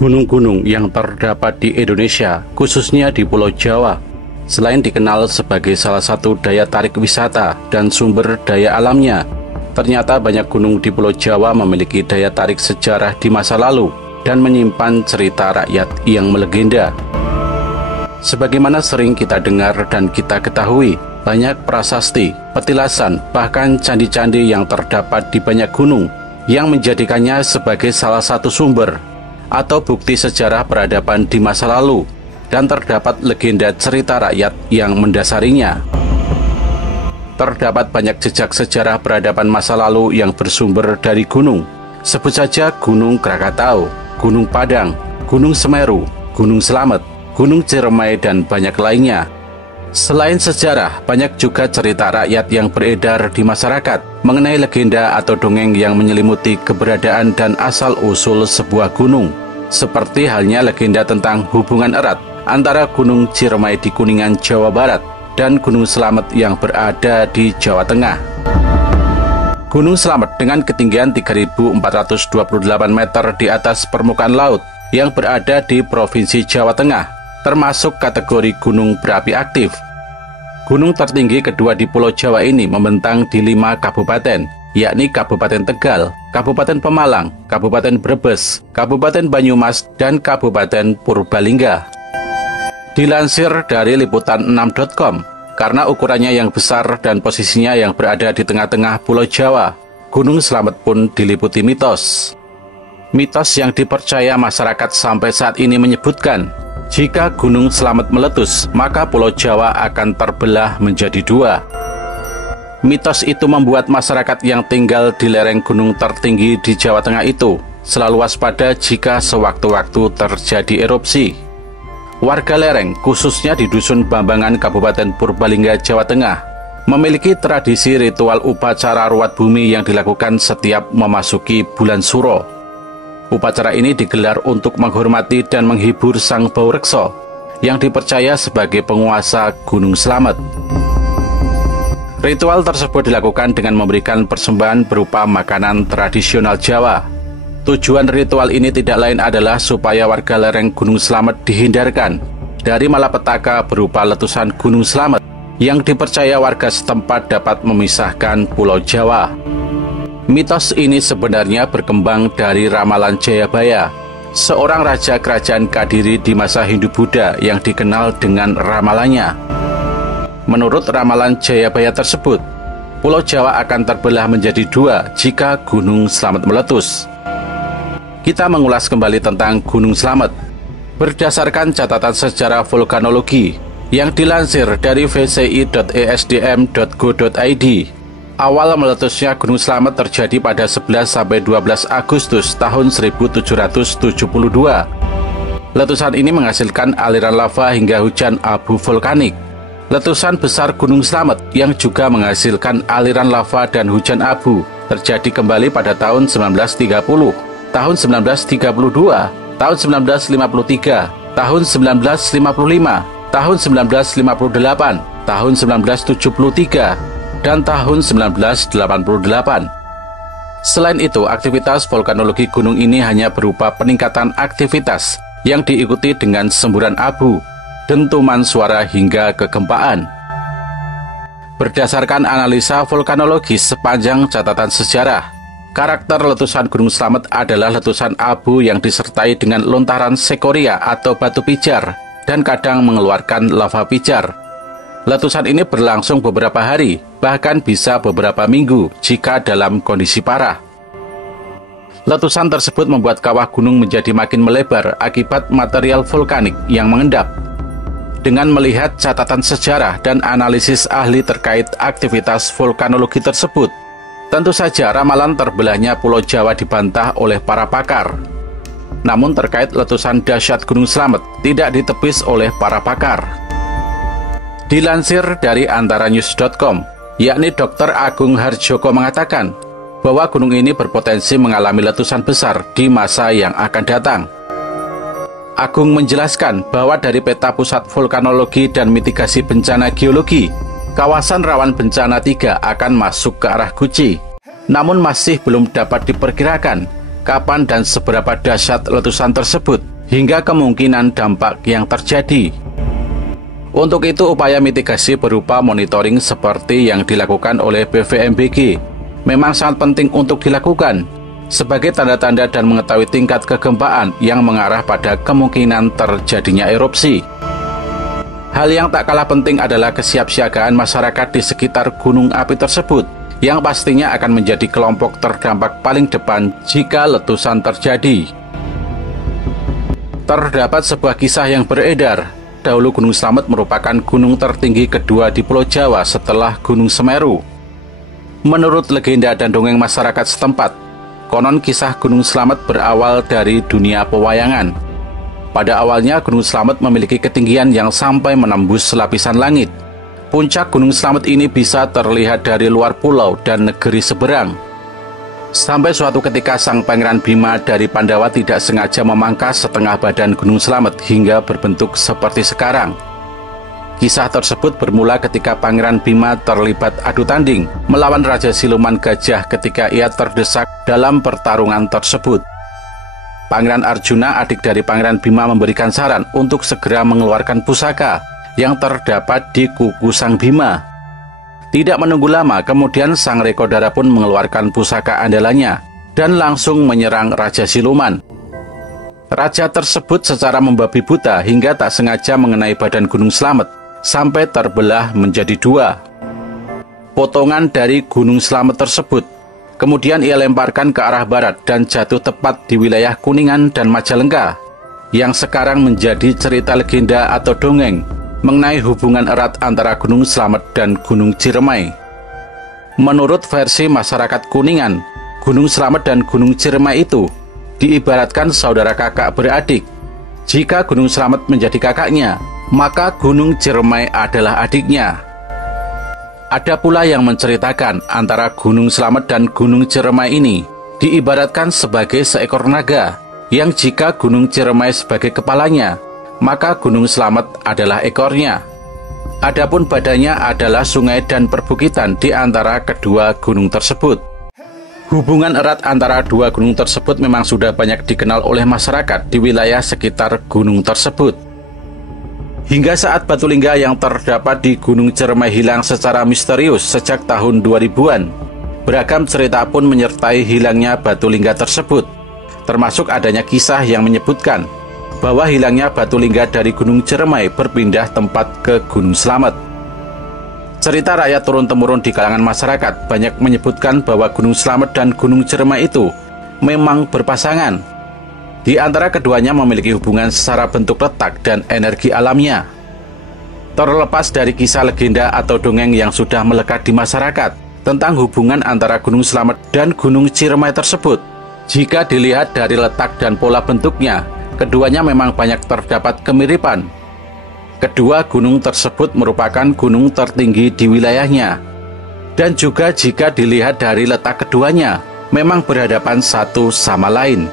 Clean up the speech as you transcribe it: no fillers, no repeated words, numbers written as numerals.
Gunung-gunung yang terdapat di Indonesia, khususnya di Pulau Jawa, selain dikenal sebagai salah satu daya tarik wisata dan sumber daya alamnya, ternyata banyak gunung di Pulau Jawa memiliki daya tarik sejarah di masa lalu dan menyimpan cerita rakyat yang melegenda. Sebagaimana sering kita dengar dan kita ketahui, banyak prasasti, petilasan, bahkan candi-candi yang terdapat di banyak gunung yang menjadikannya sebagai salah satu sumber atau bukti sejarah peradaban di masa lalu, dan terdapat legenda cerita rakyat yang mendasarinya. Terdapat banyak jejak sejarah peradaban masa lalu yang bersumber dari gunung. Sebut saja Gunung Krakatau, Gunung Padang, Gunung Semeru, Gunung Slamet, Gunung Ciremai, dan banyak lainnya. Selain sejarah, banyak juga cerita rakyat yang beredar di masyarakat mengenai legenda atau dongeng yang menyelimuti keberadaan dan asal-usul sebuah gunung. Seperti halnya legenda tentang hubungan erat antara Gunung Ciremai di Kuningan, Jawa Barat, dan Gunung Slamet yang berada di Jawa Tengah. Gunung Slamet dengan ketinggian 3.428 meter di atas permukaan laut yang berada di Provinsi Jawa Tengah, termasuk kategori gunung berapi aktif. Gunung tertinggi kedua di Pulau Jawa ini membentang di 5 kabupaten, yakni Kabupaten Tegal, Kabupaten Pemalang, Kabupaten Brebes, Kabupaten Banyumas, dan Kabupaten Purbalingga. Dilansir dari liputan6.com, karena ukurannya yang besar dan posisinya yang berada di tengah-tengah Pulau Jawa, Gunung Slamet pun diliputi mitos. Mitos yang dipercaya masyarakat sampai saat ini menyebutkan, jika Gunung Slamet meletus, maka Pulau Jawa akan terbelah menjadi 2. Mitos itu membuat masyarakat yang tinggal di lereng gunung tertinggi di Jawa Tengah itu selalu waspada jika sewaktu-waktu terjadi erupsi. Warga lereng, khususnya di Dusun Bambangan, Kabupaten Purbalingga, Jawa Tengah, memiliki tradisi ritual upacara ruat bumi yang dilakukan setiap memasuki bulan Suro. Upacara ini digelar untuk menghormati dan menghibur Sang Baurekso yang dipercaya sebagai penguasa Gunung Slamet. Ritual tersebut dilakukan dengan memberikan persembahan berupa makanan tradisional Jawa. Tujuan ritual ini tidak lain adalah supaya warga lereng Gunung Slamet dihindarkan dari malapetaka berupa letusan Gunung Slamet yang dipercaya warga setempat dapat memisahkan Pulau Jawa. Mitos ini sebenarnya berkembang dari ramalan Jayabaya, seorang raja kerajaan Kadiri di masa Hindu-Buddha yang dikenal dengan ramalannya. Menurut ramalan Jayabaya tersebut, Pulau Jawa akan terbelah menjadi 2 jika Gunung Slamet meletus. Kita mengulas kembali tentang Gunung Slamet. Berdasarkan catatan sejarah vulkanologi yang dilansir dari vci.esdm.go.id, awal meletusnya Gunung Slamet terjadi pada 11-12 Agustus tahun 1772. Letusan ini menghasilkan aliran lava hingga hujan abu vulkanik. Letusan besar Gunung Slamet yang juga menghasilkan aliran lava dan hujan abu terjadi kembali pada tahun 1930, tahun 1932, tahun 1953, tahun 1955, tahun 1958, tahun 1973, dan tahun 1988. Selain itu, aktivitas vulkanologi gunung ini hanya berupa peningkatan aktivitas yang diikuti dengan semburan abu, dentuman suara hingga kegempaan. Berdasarkan analisa vulkanologis sepanjang catatan sejarah, karakter letusan Gunung Slamet adalah letusan abu yang disertai dengan lontaran sekoria atau batu pijar dan kadang mengeluarkan lava pijar. Letusan ini berlangsung beberapa hari, bahkan bisa beberapa minggu jika dalam kondisi parah. Letusan tersebut membuat kawah gunung menjadi makin melebar akibat material vulkanik yang mengendap. Dengan melihat catatan sejarah dan analisis ahli terkait aktivitas vulkanologi tersebut, tentu saja ramalan terbelahnya Pulau Jawa dibantah oleh para pakar. Namun terkait letusan dahsyat Gunung Slamet tidak ditepis oleh para pakar. Dilansir dari antaranews.com, yakni Dr. Agung Harjoko mengatakan bahwa gunung ini berpotensi mengalami letusan besar di masa yang akan datang. Agung menjelaskan bahwa dari peta Pusat Vulkanologi dan Mitigasi Bencana Geologi, kawasan rawan bencana 3 akan masuk ke arah Guci. Namun masih belum dapat diperkirakan kapan dan seberapa dahsyat letusan tersebut, hingga kemungkinan dampak yang terjadi. Untuk itu, upaya mitigasi berupa monitoring seperti yang dilakukan oleh BVMBG memang sangat penting untuk dilakukan sebagai tanda-tanda dan mengetahui tingkat kegempaan yang mengarah pada kemungkinan terjadinya erupsi. Hal yang tak kalah penting adalah kesiapsiagaan masyarakat di sekitar gunung api tersebut, yang pastinya akan menjadi kelompok terdampak paling depan jika letusan terjadi. Terdapat sebuah kisah yang beredar. Dahulu Gunung Slamet merupakan gunung tertinggi kedua di Pulau Jawa setelah Gunung Semeru. Menurut legenda dan dongeng masyarakat setempat, konon kisah Gunung Slamet berawal dari dunia pewayangan. Pada awalnya Gunung Slamet memiliki ketinggian yang sampai menembus lapisan langit. Puncak Gunung Slamet ini bisa terlihat dari luar pulau dan negeri seberang. Sampai suatu ketika Sang Pangeran Bima dari Pandawa tidak sengaja memangkas setengah badan Gunung Slamet hingga berbentuk seperti sekarang. Kisah tersebut bermula ketika Pangeran Bima terlibat adu tanding melawan Raja Siluman Gajah ketika ia terdesak dalam pertarungan tersebut. Pangeran Arjuna, adik dari Pangeran Bima, memberikan saran untuk segera mengeluarkan pusaka yang terdapat di kuku Sang Bima. Tidak menunggu lama, kemudian Sang Rekodara pun mengeluarkan pusaka andalannya dan langsung menyerang Raja Siluman. Raja tersebut secara membabi buta hingga tak sengaja mengenai badan Gunung Slamet sampai terbelah menjadi dua. Potongan dari Gunung Slamet tersebut kemudian ia lemparkan ke arah barat dan jatuh tepat di wilayah Kuningan dan Majalengka, yang sekarang menjadi cerita legenda atau dongeng mengenai hubungan erat antara Gunung Slamet dan Gunung Ciremai. Menurut versi masyarakat Kuningan, Gunung Slamet dan Gunung Ciremai itu diibaratkan saudara kakak beradik. Jika Gunung Slamet menjadi kakaknya, maka Gunung Ciremai adalah adiknya. Ada pula yang menceritakan antara Gunung Slamet dan Gunung Ciremai ini diibaratkan sebagai seekor naga, yang jika Gunung Ciremai sebagai kepalanya, maka Gunung Slamet adalah ekornya. Adapun badannya adalah sungai dan perbukitan di antara kedua gunung tersebut. Hubungan erat antara dua gunung tersebut memang sudah banyak dikenal oleh masyarakat di wilayah sekitar gunung tersebut. Hingga saat batu lingga yang terdapat di Gunung Ciremai hilang secara misterius sejak tahun 2000-an, beragam cerita pun menyertai hilangnya batu lingga tersebut, termasuk adanya kisah yang menyebutkan bahwa hilangnya batu lingga dari Gunung Ciremai berpindah tempat ke Gunung Slamet. Cerita rakyat turun-temurun di kalangan masyarakat banyak menyebutkan bahwa Gunung Slamet dan Gunung Ciremai itu memang berpasangan. Di antara keduanya memiliki hubungan secara bentuk letak dan energi alamnya. Terlepas dari kisah legenda atau dongeng yang sudah melekat di masyarakat tentang hubungan antara Gunung Slamet dan Gunung Ciremai tersebut, jika dilihat dari letak dan pola bentuknya, keduanya memang banyak terdapat kemiripan. Kedua gunung tersebut merupakan gunung tertinggi di wilayahnya. Dan juga jika dilihat dari letak keduanya, memang berhadapan satu sama lain.